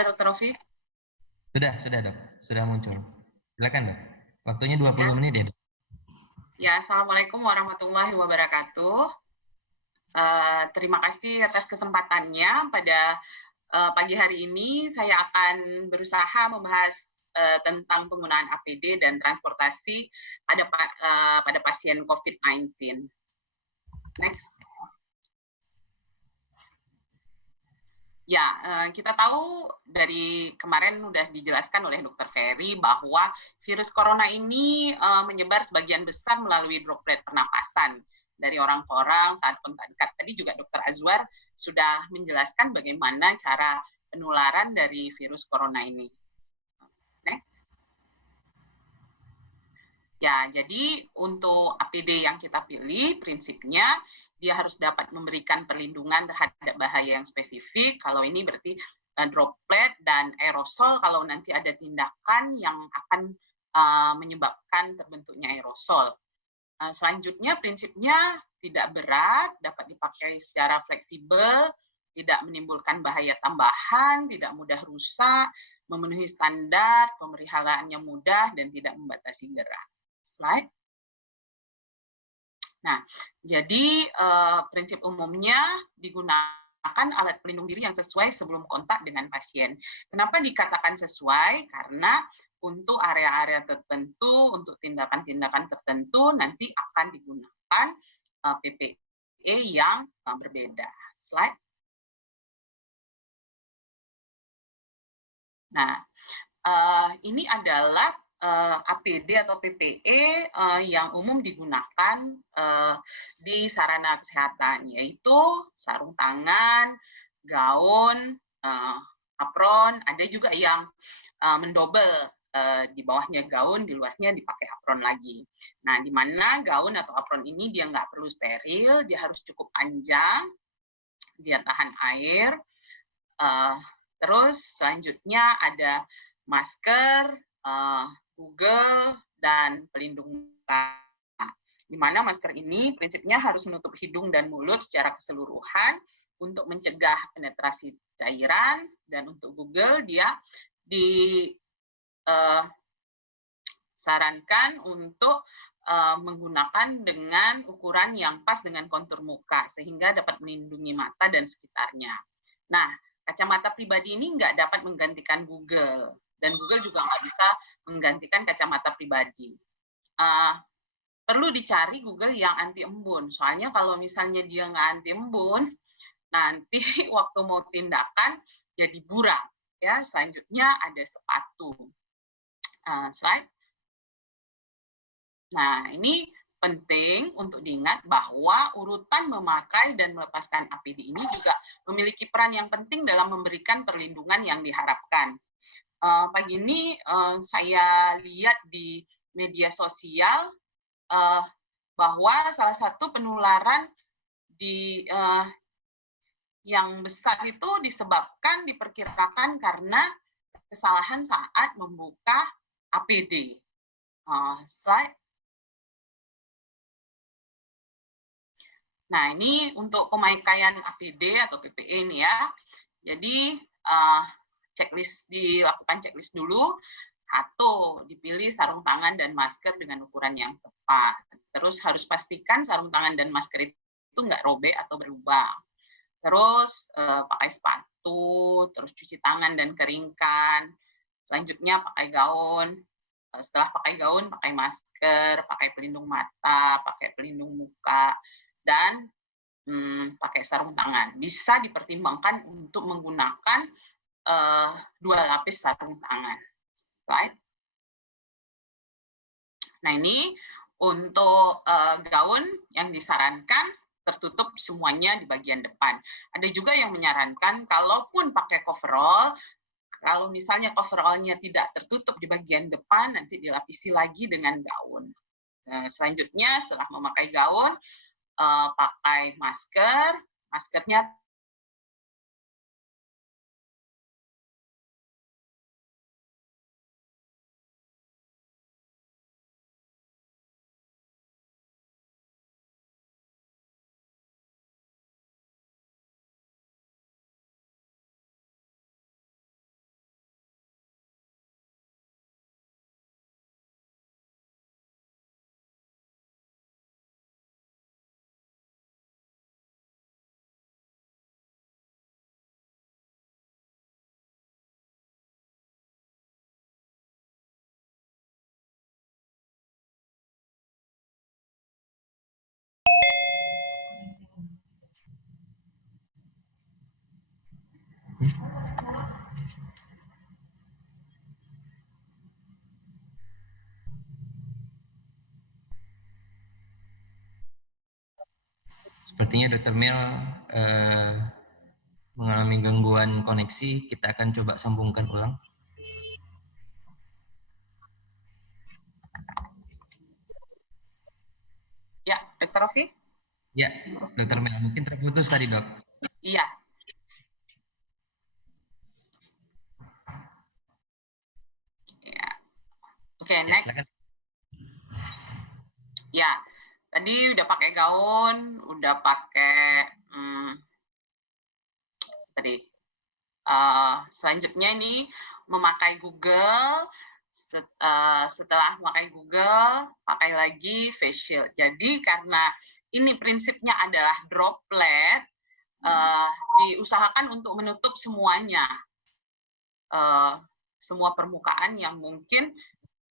Sudah, Dr. Rofi? Sudah, Dok. Sudah muncul. Silakan, Dok. Waktunya 20 Ya. menit ya, Dok. Ya, Assalamualaikum warahmatullahi wabarakatuh. Terima kasih atas kesempatannya. Pada pagi hari ini saya akan berusaha membahas tentang penggunaan APD dan transportasi pada pasien COVID-19. Next. Ya, kita tahu dari kemarin sudah dijelaskan oleh Dr. Ferry bahwa virus corona ini menyebar sebagian besar melalui droplet pernapasan dari orang ke orang saat kontak dekat. Tadi juga Dr. Azwar sudah menjelaskan bagaimana cara penularan dari virus corona ini. Next. Ya, jadi untuk APD yang kita pilih, prinsipnya dia harus dapat memberikan perlindungan terhadap bahaya yang spesifik. Kalau ini berarti droplet dan aerosol kalau nanti ada tindakan yang akan menyebabkan terbentuknya aerosol. Selanjutnya prinsipnya tidak berat, dapat dipakai secara fleksibel, tidak menimbulkan bahaya tambahan, tidak mudah rusak, memenuhi standar, pemeliharaannya mudah, dan tidak membatasi gerak. Slide. Nah, jadi prinsip umumnya digunakan alat pelindung diri yang sesuai sebelum kontak dengan pasien. Kenapa dikatakan sesuai? Karena untuk area-area tertentu, untuk tindakan-tindakan tertentu, nanti akan digunakan PPE yang berbeda. Slide. Nah, ini adalah APD atau PPE yang umum digunakan di sarana kesehatan, yaitu sarung tangan, gaun, apron, ada juga yang mendobel, di bawahnya gaun, di luarnya dipakai apron lagi. Nah, di mana gaun atau apron ini dia nggak perlu steril, dia harus cukup panjang, dia tahan air. Terus selanjutnya ada masker, Google, dan pelindung muka. Di mana masker ini prinsipnya harus menutup hidung dan mulut secara keseluruhan untuk mencegah penetrasi cairan, dan untuk Google dia disarankan untuk menggunakan dengan ukuran yang pas dengan kontur muka, sehingga dapat melindungi mata dan sekitarnya. Nah, kacamata pribadi ini nggak dapat menggantikan Google, dan Google juga nggak bisa menggantikan kacamata pribadi. Perlu dicari Google yang anti embun, soalnya kalau misalnya dia nggak anti embun, nanti waktu mau tindakan jadi buram. Ya, selanjutnya ada sepatu. Slide. Nah, ini penting untuk diingat bahwa urutan memakai dan melepaskan APD ini juga memiliki peran yang penting dalam memberikan perlindungan yang diharapkan. Pagi ini saya lihat di media sosial bahwa salah satu penularan yang besar itu disebabkan, diperkirakan karena kesalahan saat membuka APD. Slide. Nah, ini untuk pemakaian APD atau PPE ini ya. Jadi dilakukan checklist dulu. Satu, dipilih sarung tangan dan masker dengan ukuran yang tepat. Terus harus pastikan sarung tangan dan masker itu nggak robek atau berlubang. Terus pakai sepatu, terus cuci tangan dan keringkan. Selanjutnya pakai gaun. Setelah pakai gaun, pakai masker, pakai pelindung mata, pakai pelindung muka, dan pakai sarung tangan. Bisa dipertimbangkan untuk menggunakan 2 lapis sarung tangan. Slide. Nah, ini untuk gaun yang disarankan tertutup semuanya di bagian depan. Ada juga yang menyarankan kalaupun pakai coverall, kalau misalnya coverallnya tidak tertutup di bagian depan, nanti dilapisi lagi dengan gaun. Selanjutnya setelah memakai gaun, pakai masker, maskernya Sepertinya Dr. Mel mengalami gangguan koneksi. Kita akan coba sambungkan ulang. Ya, Dr. Rofi? Ya, Dr. Mel, mungkin terputus tadi, Dok. Iya. Ya. Oke, next. Silakan. Ya, tadi udah pakai gaun, udah pakai tadi. Selanjutnya ini memakai Google. Setelah memakai Google, pakai lagi face shield. Jadi karena ini prinsipnya adalah droplet, diusahakan untuk menutup semuanya, semua permukaan yang mungkin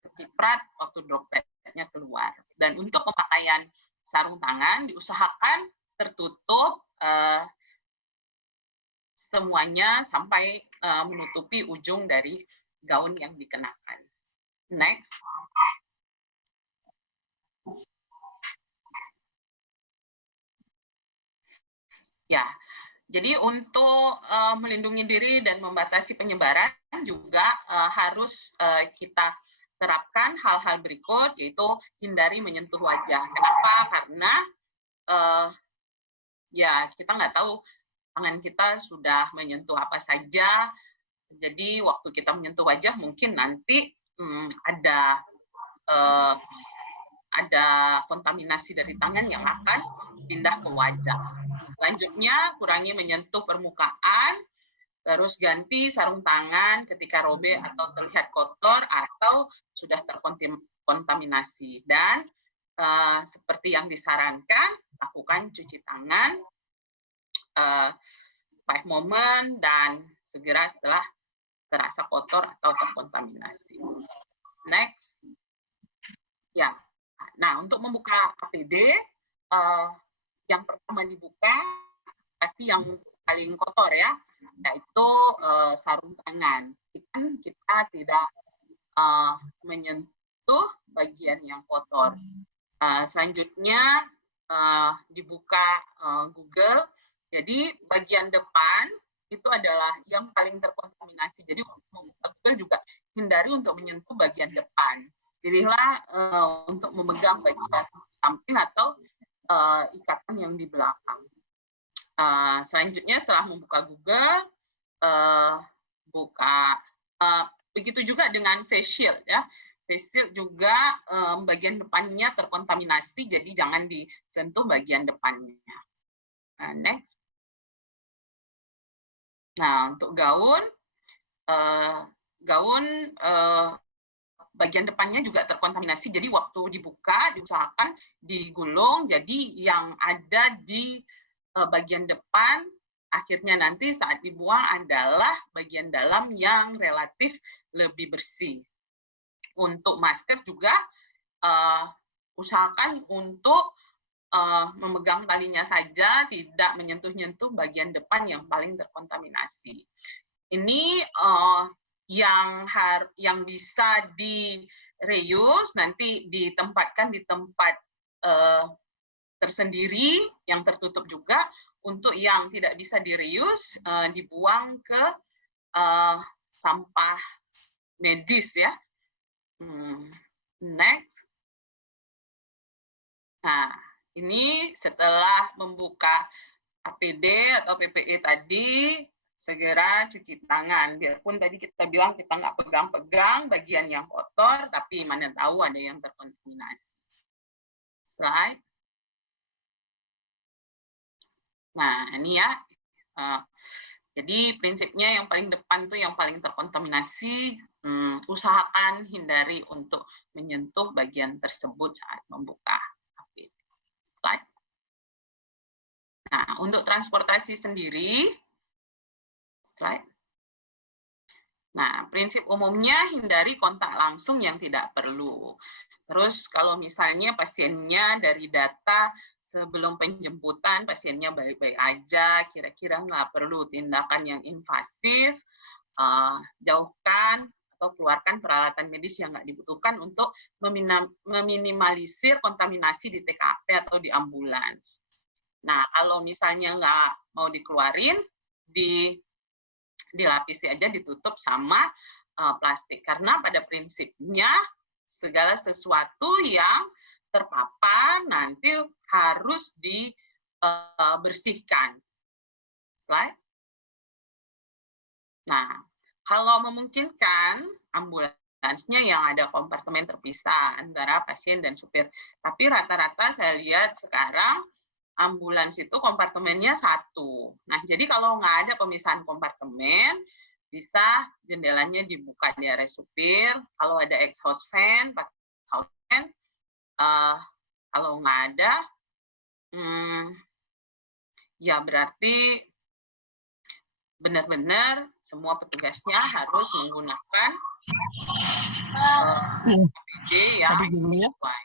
keciprat waktu dropletnya keluar. Dan untuk pemakaian sarung tangan diusahakan tertutup semuanya sampai menutupi ujung dari gaun yang dikenakan. Next. Ya, jadi untuk melindungi diri dan membatasi penyebaran juga harus kita terapkan hal-hal berikut, yaitu hindari menyentuh wajah. Kenapa? Karena ya kita nggak tahu tangan kita sudah menyentuh apa saja. Jadi waktu kita menyentuh wajah mungkin nanti ada kontaminasi dari tangan yang akan pindah ke wajah. Selanjutnya, kurangi menyentuh permukaan, terus ganti sarung tangan ketika robek atau terlihat kotor atau sudah terkontaminasi. Dan seperti yang disarankan, lakukan cuci tangan 5 moment dan segera setelah terasa kotor atau terkontaminasi. Next. Ya. Nah, untuk membuka APD, yang pertama dibuka pasti yang paling kotor ya, yaitu sarung tangan. Kita tidak menyentuh bagian yang kotor. Selanjutnya dibuka Google. Jadi bagian depan itu adalah yang paling terkontaminasi. Jadi untuk membuka Google juga hindari untuk menyentuh bagian depan. Pilihlah untuk memegang bagian samping atau ikatan yang di belakang. Selanjutnya setelah membuka Google, begitu juga dengan face shield ya. Face shield juga bagian depannya terkontaminasi, jadi jangan disentuh bagian depannya. Next. Nah, untuk gaun, bagian depannya juga terkontaminasi, jadi waktu dibuka diusahakan digulung, jadi yang ada di bagian depan akhirnya nanti saat dibuang adalah bagian dalam yang relatif lebih bersih. Untuk masker juga usahakan untuk memegang talinya saja, tidak menyentuh-nyentuh bagian depan yang paling terkontaminasi. Ini yang bisa di-reuse, nanti ditempatkan di tempat tersendiri yang tertutup juga. Untuk yang tidak bisa di-reuse, dibuang ke sampah medis ya. Next. Nah, ini setelah membuka APD atau PPE tadi, segera cuci tangan. Biarpun tadi kita bilang kita nggak pegang-pegang bagian yang kotor, tapi mana tahu ada yang terkontaminasi. Slide. Nah, ini ya. Jadi prinsipnya yang paling depan tuh yang paling terkontaminasi, usahakan hindari untuk menyentuh bagian tersebut saat membuka APD. Slide. Nah, untuk transportasi sendiri, slide. Nah, prinsip umumnya hindari kontak langsung yang tidak perlu. Terus kalau misalnya pasiennya dari data sebelum penjemputan pasiennya baik-baik aja, kira-kira nggak perlu tindakan yang invasif, jauhkan atau keluarkan peralatan medis yang nggak dibutuhkan untuk meminimalisir kontaminasi di TKP atau di ambulans. Nah, kalau misalnya nggak mau dikeluarin, dilapisi aja, ditutup sama plastik. Karena pada prinsipnya segala sesuatu yang terpapar nanti harus dibersihkan. Slide. Nah, kalau memungkinkan, ambulansnya yang ada kompartemen terpisah antara pasien dan supir. Tapi rata-rata saya lihat sekarang ambulans itu kompartemennya satu. Nah, jadi kalau nggak ada pemisahan kompartemen, bisa jendelanya dibuka di area supir. Kalau ada exhaust fan, pakai exhaust fan. Kalau nggak ada, ya berarti benar-benar semua petugasnya harus menggunakan APD yang sesuai.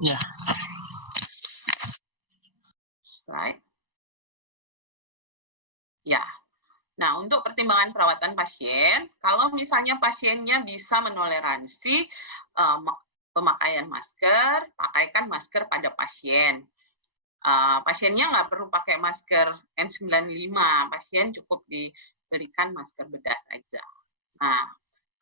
Ya. Slide. Ya. Nah, untuk pertimbangan perawatan pasien, kalau misalnya pasiennya bisa menoleransi pemakaian masker, pakaikan masker pada pasien. Pasiennya nggak perlu pakai masker N95, pasien cukup diberikan masker bedah saja. Nah,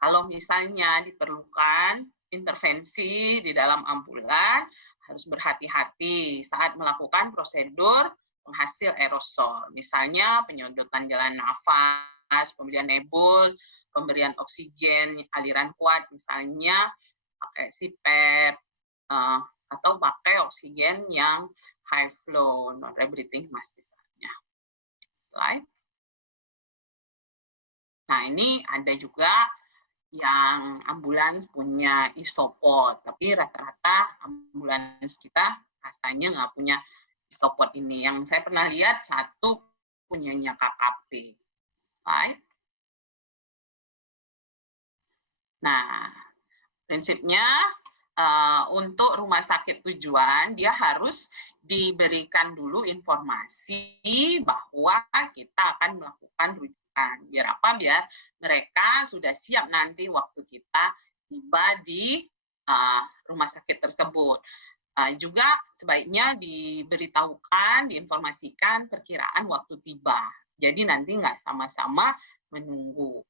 kalau misalnya diperlukan intervensi di dalam ambulan, harus berhati-hati saat melakukan prosedur penghasil aerosol. Misalnya penyedotan jalan nafas, pemberian nebul, pemberian oksigen aliran kuat, misalnya pakai CPAP, atau pakai oksigen yang high flow, non-rebreathing mask misalnya. Slide. Nah, ini ada juga yang ambulans punya isopod, tapi rata-rata ambulans kita rasanya nggak punya isopod ini. Yang saya pernah lihat, satu punyanya KKP. Slide. Nah, prinsipnya untuk rumah sakit tujuan, dia harus diberikan dulu informasi bahwa kita akan melakukan rujukan. Biar apa? Biar mereka sudah siap nanti waktu kita tiba di rumah sakit tersebut. Juga sebaiknya diberitahukan, diinformasikan perkiraan waktu tiba. Jadi nanti nggak sama-sama menunggu.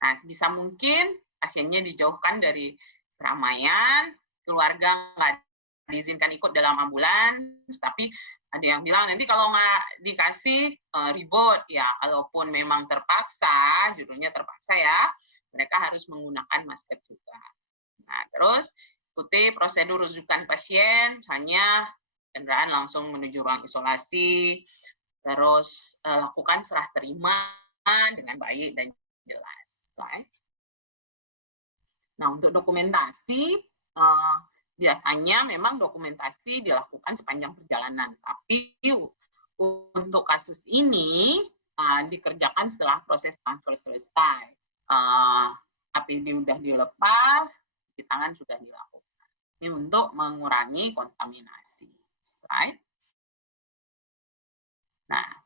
Nah, sebisa mungkin pasiennya dijauhkan dari keramaian, keluarga nggak diizinkan ikut dalam ambulans, tapi ada yang bilang nanti kalau nggak dikasih ribut, ya kalaupun memang terpaksa, judulnya terpaksa ya, mereka harus menggunakan masker juga. Nah, terus ikuti prosedur rujukan pasien, misalnya kendaraan langsung menuju ruang isolasi, terus lakukan serah terima dengan baik dan jelas. Nah, untuk dokumentasi, biasanya memang dokumentasi dilakukan sepanjang perjalanan. Tapi untuk kasus ini dikerjakan setelah proses transfer selesai. APD sudah dilepas, cuci tangan sudah dilakukan. Ini untuk mengurangi kontaminasi. Slide. Nah,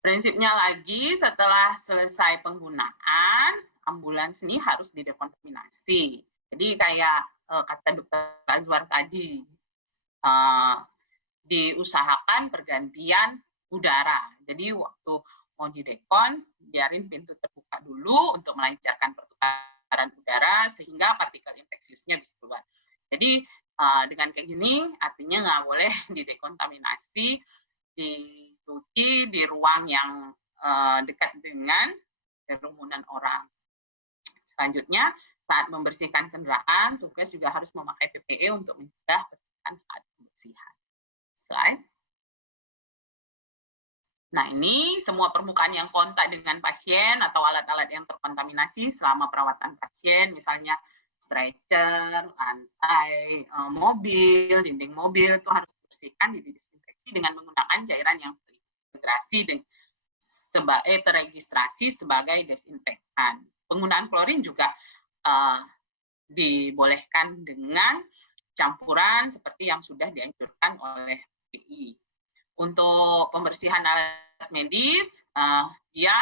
prinsipnya lagi setelah selesai penggunaan, ambulans ini harus didekontaminasi. Jadi kayak kata Dr. Azwar tadi, diusahakan pergantian udara. Jadi waktu mau didekon, biarin pintu terbuka dulu untuk melancarkan pertukaran udara sehingga partikel infeksiusnya bisa keluar. Jadi dengan kayak gini artinya nggak boleh didekontaminasi, dicuci di ruang yang dekat dengan kerumunan orang. Selanjutnya, saat membersihkan kendaraan, tugas juga harus memakai PPE untuk mencegah percikan saat pembersihan. Slide. Nah, ini semua permukaan yang kontak dengan pasien atau alat-alat yang terkontaminasi selama perawatan pasien, misalnya stretcher, lantai, mobil, dinding mobil, itu harus dibersihkan, didesinfeksi dengan menggunakan cairan yang teregistrasi sebagai desinfektan. Penggunaan klorin juga dibolehkan dengan campuran seperti yang sudah dianjurkan oleh PPI. Untuk pembersihan alat medis, dia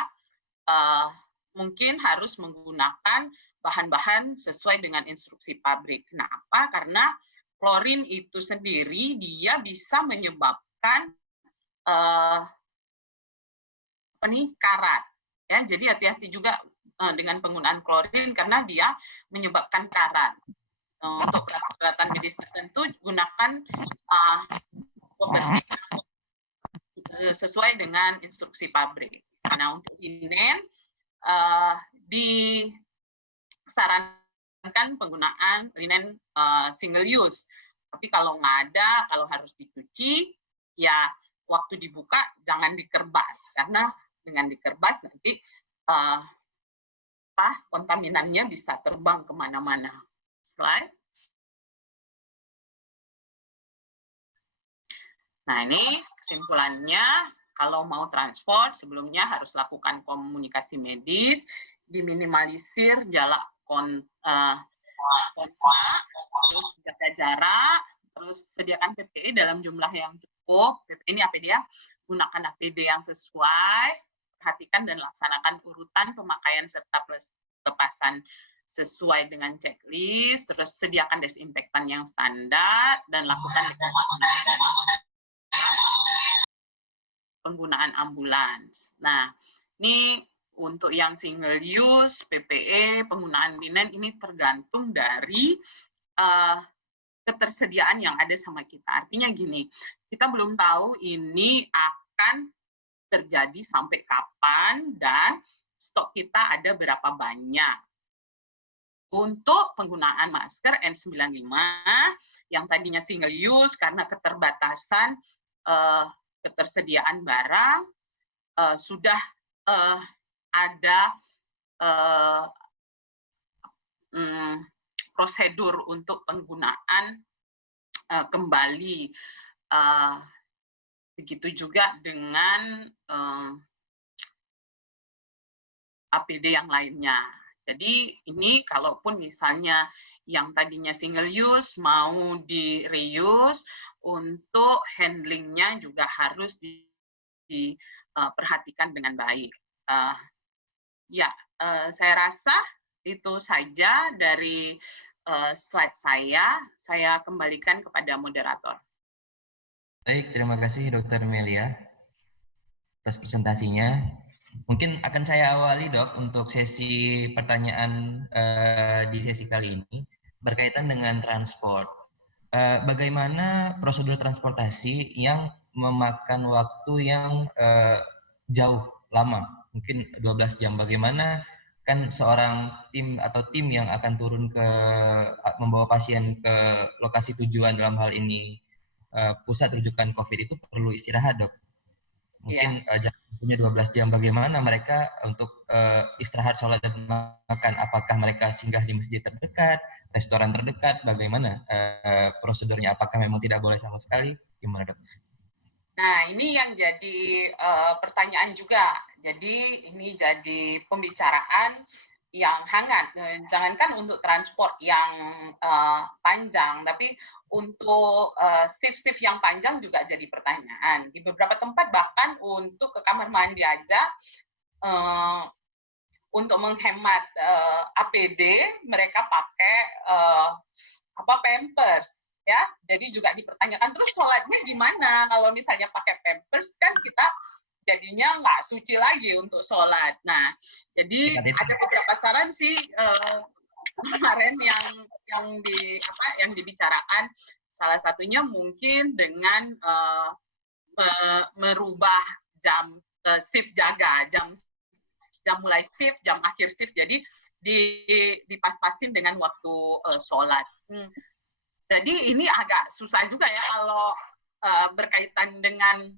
mungkin harus menggunakan bahan-bahan sesuai dengan instruksi pabrik. Kenapa? Karena klorin itu sendiri dia bisa menyebabkan karat. Ya, jadi hati-hati juga dengan penggunaan klorin karena dia menyebabkan karat. Untuk peralatan medis tertentu gunakan pembersih sesuai dengan instruksi pabrik. Nah, untuk linen disarankan penggunaan linen single use. Tapi kalau nggak ada, kalau harus dicuci, ya waktu dibuka jangan dikerbas karena dengan dikerbas nanti kontaminannya bisa terbang kemana-mana. Slide. Nah, ini kesimpulannya, kalau mau transport, sebelumnya harus lakukan komunikasi medis, diminimalisir jarak kontak, terus jaga jarak, terus sediakan PPE dalam jumlah yang cukup. PPE ini APD ya, gunakan APD yang sesuai, perhatikan dan laksanakan urutan pemakaian serta pelepasan sesuai dengan checklist, terus sediakan desinfektan yang standar, dan lakukan penggunaan ambulans. Nah, ini untuk yang single use, PPE, penggunaan linen ini tergantung dari ketersediaan yang ada sama kita. Artinya gini, kita belum tahu ini akan terjadi sampai kapan dan stok kita ada berapa banyak. Untuk penggunaan masker N95 yang tadinya single use karena keterbatasan ketersediaan barang, sudah ada prosedur untuk penggunaan kembali. Begitu juga dengan APD yang lainnya. Jadi ini kalaupun misalnya yang tadinya single use mau di reuse, untuk handlingnya juga harus diperhatikan dengan baik. Saya rasa itu saja dari slide saya. Saya kembalikan kepada moderator. Baik, terima kasih Dr. Melia atas presentasinya. Mungkin akan saya awali, Dok, untuk sesi pertanyaan di sesi kali ini berkaitan dengan transport. Bagaimana prosedur transportasi yang memakan waktu yang jauh, lama, mungkin 12 jam. Bagaimana kan seorang tim atau tim yang akan turun ke membawa pasien ke lokasi tujuan, dalam hal ini pusat rujukan COVID, itu perlu istirahat, Dok. Mungkin punya 12 jam, bagaimana mereka untuk istirahat, sholat, dan makan? Apakah mereka singgah di masjid terdekat, restoran terdekat, bagaimana prosedurnya? Apakah memang tidak boleh sama sekali? Gimana, Dok? Nah, ini yang jadi pertanyaan juga. Jadi ini jadi pembicaraan yang hangat. Jangankan untuk transport yang panjang, tapi untuk shift-shift yang panjang juga jadi pertanyaan. Di beberapa tempat bahkan untuk ke kamar mandi aja, untuk menghemat APD, mereka pakai Pampers. Ya, jadi juga dipertanyakan terus sholatnya gimana kalau misalnya pakai Pampers, kan kita jadinya nggak suci lagi untuk sholat. Nah, jadi ada beberapa saran sih kemarin yang dibicarakan. Salah satunya mungkin dengan merubah jam shift jaga, jam mulai shift, jam akhir shift. Jadi dipas-pasin dengan waktu sholat. Jadi ini agak susah juga ya kalau berkaitan dengan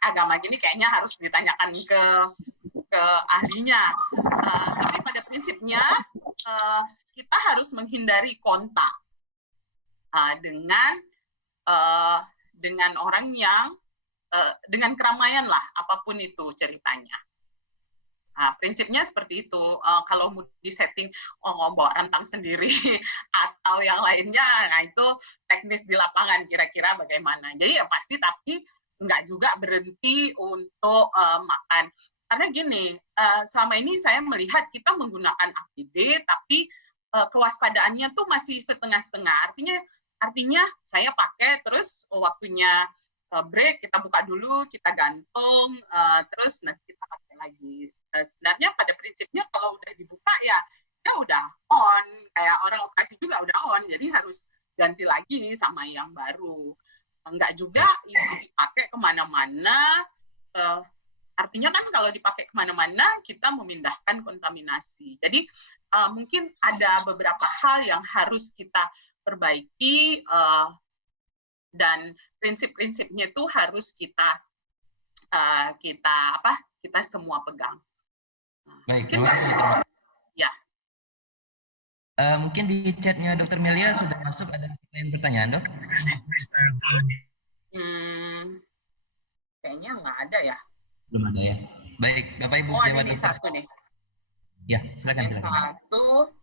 agama gini, kayaknya harus ditanyakan ke ahlinya. Tapi pada prinsipnya kita harus menghindari kontak dengan orang yang dengan keramaian lah, apapun itu ceritanya. Prinsipnya seperti itu. Kalau mau disetting bawa rantang sendiri atau yang lainnya, nah itu teknis di lapangan kira-kira bagaimana. Jadi ya pasti, tapi nggak juga berhenti untuk makan. Karena gini, selama ini saya melihat kita menggunakan APD, tapi kewaspadaannya tuh masih setengah-setengah. Artinya saya pakai, terus waktunya break, kita buka dulu, kita gantung, terus nanti kita pakai lagi. Sebenarnya pada prinsipnya kalau udah dibuka ya udah on, kayak orang operasi juga udah on, jadi harus ganti lagi sama yang baru. Enggak juga itu dipakai kemana-mana, artinya kan kalau dipakai kemana-mana kita memindahkan kontaminasi. Jadi mungkin ada beberapa hal yang harus kita perbaiki, dan prinsip-prinsipnya itu harus kita semua pegang. Baik, terima kasih Dokter. Ya. Mungkin di chatnya Dokter Melia sudah masuk, ada pertanyaan, Dok? Kayaknya nggak ada ya. Belum ada ya. Baik, Bapak Ibu sejawat dokter. Satu nih. Ya, silakan. Satu,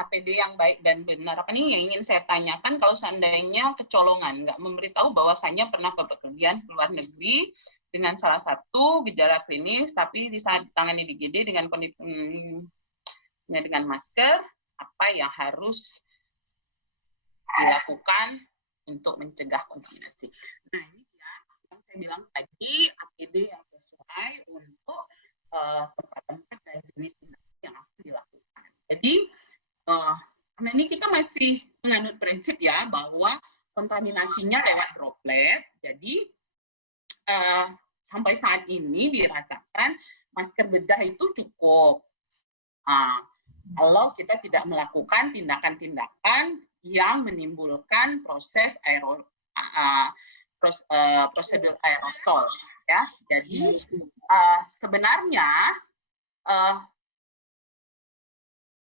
APD yang baik dan benar. Apa nih yang ingin saya tanyakan, kalau seandainya kecolongan, nggak memberitahu bahwasannya pernah bepergian ke luar negeri dengan salah satu gejala klinis, tapi di saat ditangani di IGD dengan kondisi dengan masker, apa yang harus dilakukan untuk mencegah kontaminasi? Nah, ini ya, yang saya bilang tadi, APD yang sesuai untuk tempat-tempat dan jenis tindakan yang akan dilakukan. Jadi, karena ini kita masih menganut prinsip ya, bahwa kontaminasinya lewat droplet, jadi sampai saat ini dirasakan masker bedah itu cukup. Kalau kita tidak melakukan tindakan-tindakan yang menimbulkan prosedur aerosol, ya. Jadi sebenarnya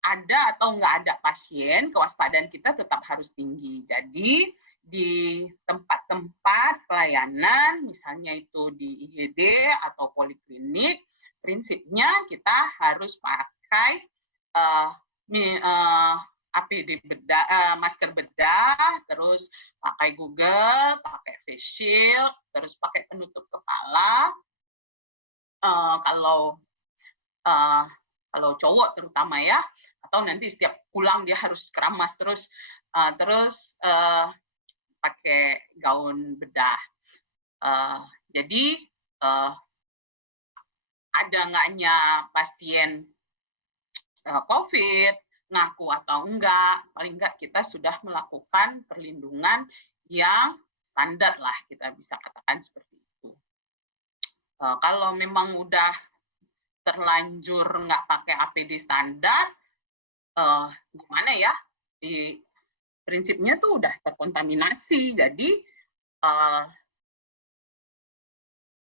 ada atau nggak ada pasien, kewaspadaan kita tetap harus tinggi. Jadi di tempat-tempat pelayanan, misalnya itu di IGD atau poliklinik, prinsipnya kita harus pakai APD bedah, masker bedah, terus pakai Google, pakai face shield, terus pakai penutup kepala. Kalau cowok terutama ya, atau nanti setiap pulang dia harus keramas terus pakai gaun bedah. Jadi ada enggaknya pasien COVID ngaku atau enggak, paling enggak kita sudah melakukan perlindungan yang standar lah, kita bisa katakan seperti itu. Kalau memang udah terlanjur nggak pakai APD standar, gimana ya? Prinsipnya tuh udah terkontaminasi, jadi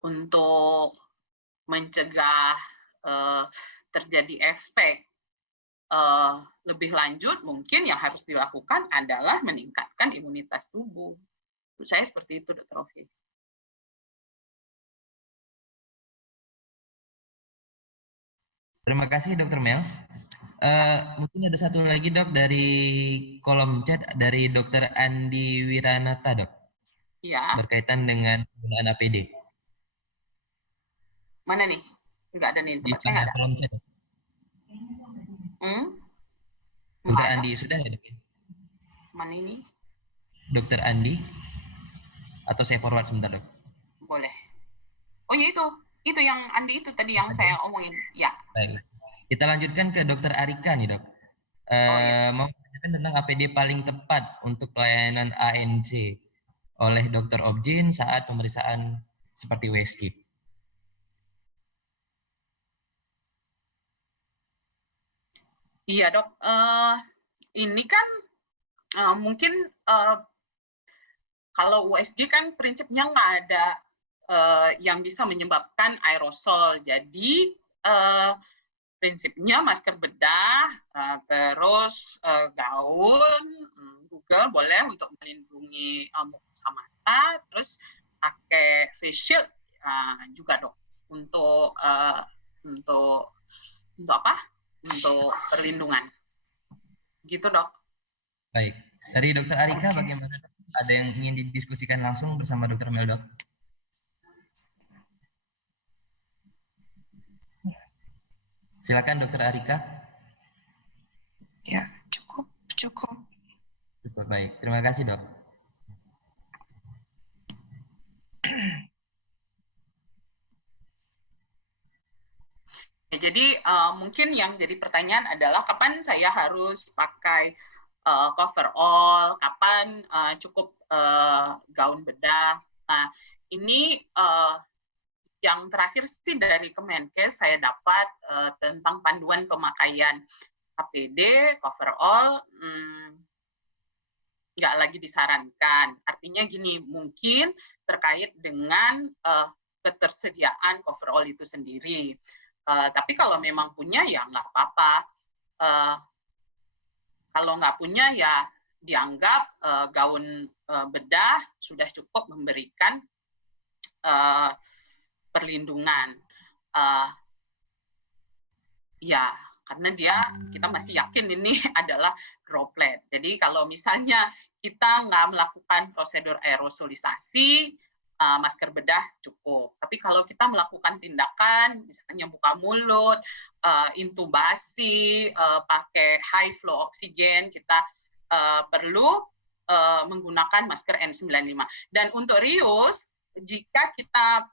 untuk mencegah terjadi efek lebih lanjut, mungkin yang harus dilakukan adalah meningkatkan imunitas tubuh. Menurut saya seperti itu, Dr. Ovi. Terima kasih, Dr. Mel. Mungkin ada satu lagi, Dok, dari kolom chat dari Dr. Andi Wiranata, Dok. Iya. Berkaitan dengan penggunaan APD. Mana nih? Enggak ada nih, tempatnya enggak ada. Kolom chat. Dr. Andi, sudah ya, Dok? Mana ini? Dr. Andi? Atau saya forward sebentar, Dok? Boleh. Oh ya itu yang Andi itu tadi yang saya omongin. Ya. Baik. Kita lanjutkan ke Dr. Arika nih, Dok. Mau menanyakan tentang APD paling tepat untuk pelayanan ANC oleh Dr. Objin saat pemeriksaan seperti WSG. Iya, Dok. Ini kan mungkin kalau USG kan prinsipnya nggak ada yang bisa menyebabkan aerosol. Jadi prinsipnya masker bedah, terus gaun, Google boleh untuk melindungi mukosa mata, terus pakai face shield juga, Dok, untuk untuk apa? Untuk perlindungan. Gitu, Dok. Baik. Dari Dr. Arika bagaimana? Ada yang ingin didiskusikan langsung bersama Dr. Mel, Dok? Silakan Dr. Arika. Ya, cukup. Cukup, baik. Terima kasih, Dok. Ya, jadi mungkin yang jadi pertanyaan adalah kapan saya harus pakai coverall, kapan cukup gaun bedah. Nah, ini yang terakhir sih dari Kemenkes saya dapat tentang panduan pemakaian APD, coverall, nggak lagi disarankan. Artinya gini, mungkin terkait dengan ketersediaan coverall itu sendiri. Tapi kalau memang punya ya nggak apa-apa. Kalau nggak punya ya dianggap gaun bedah sudah cukup memberikan perlindungan. Ya, karena kita masih yakin ini adalah droplet. Jadi kalau misalnya kita nggak melakukan prosedur aerosolisasi, masker bedah cukup. Tapi kalau kita melakukan tindakan, misalnya buka mulut, intubasi, pakai high flow oksigen, kita perlu menggunakan masker N95. Dan untuk rius, jika kita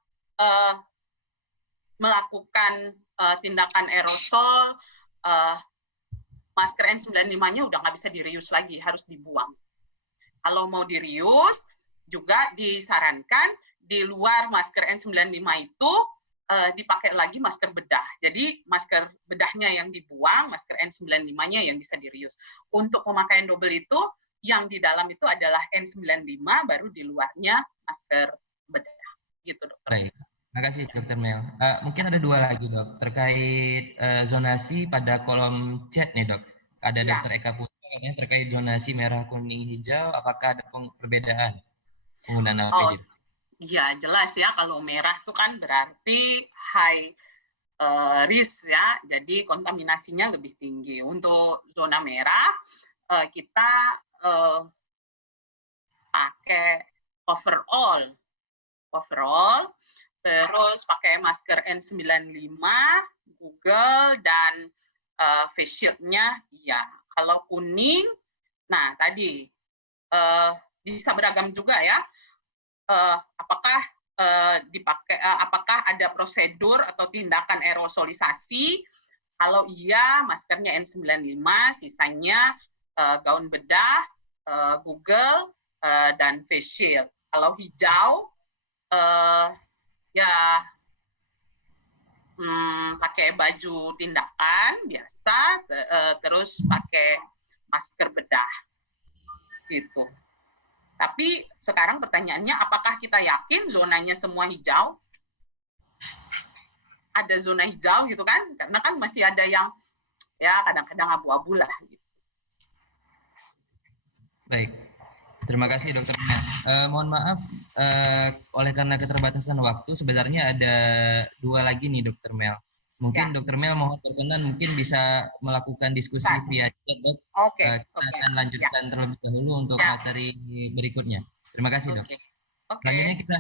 melakukan tindakan aerosol, masker N95-nya udah nggak bisa dirius lagi, harus dibuang. Kalau mau dirius, juga disarankan di luar masker N95 itu dipakai lagi masker bedah. Jadi masker bedahnya yang dibuang, masker N95-nya yang bisa dirius. Untuk pemakaian double itu, yang di dalam itu adalah N95, baru di luarnya masker bedah. Gitu, Dokter. Baik. Terima kasih, Dr. Mel. Mungkin ada dua lagi, Dok. Terkait zonasi pada kolom chat nih, Dok. Ada Ya. Dr. Eka Putra katanya terkait zonasi merah, kuning, hijau. Apakah ada perbedaan penggunaan APD? Ya, jelas ya. Kalau merah itu kan berarti high risk ya. Jadi kontaminasinya lebih tinggi. Untuk zona merah, kita pakai overall, terus pakai masker N95, Google, dan face shield-nya, ya. Kalau kuning, nah tadi bisa beragam juga ya. Apakah apakah ada prosedur atau tindakan aerosolisasi? Kalau iya, maskernya N95, sisanya gaun bedah, Google, dan face shield. Kalau hijau, ya pakai baju tindakan biasa, terus pakai masker bedah, gitu. Tapi sekarang pertanyaannya, apakah kita yakin zonanya semua hijau? Ada zona hijau gitu kan? Karena kan masih ada yang ya kadang-kadang abu-abu lah. Gitu. Baik, terima kasih Dokter Mel. Mohon maaf, oleh karena keterbatasan waktu, sebenarnya ada dua lagi nih Dokter Mel. Mungkin ya. Dokter Mel mohon berkenan mungkin bisa melakukan diskusi via chat, Dok. Kita akan lanjutkan terlebih dahulu untuk materi berikutnya. Terima kasih, Dok. Selanjutnya kita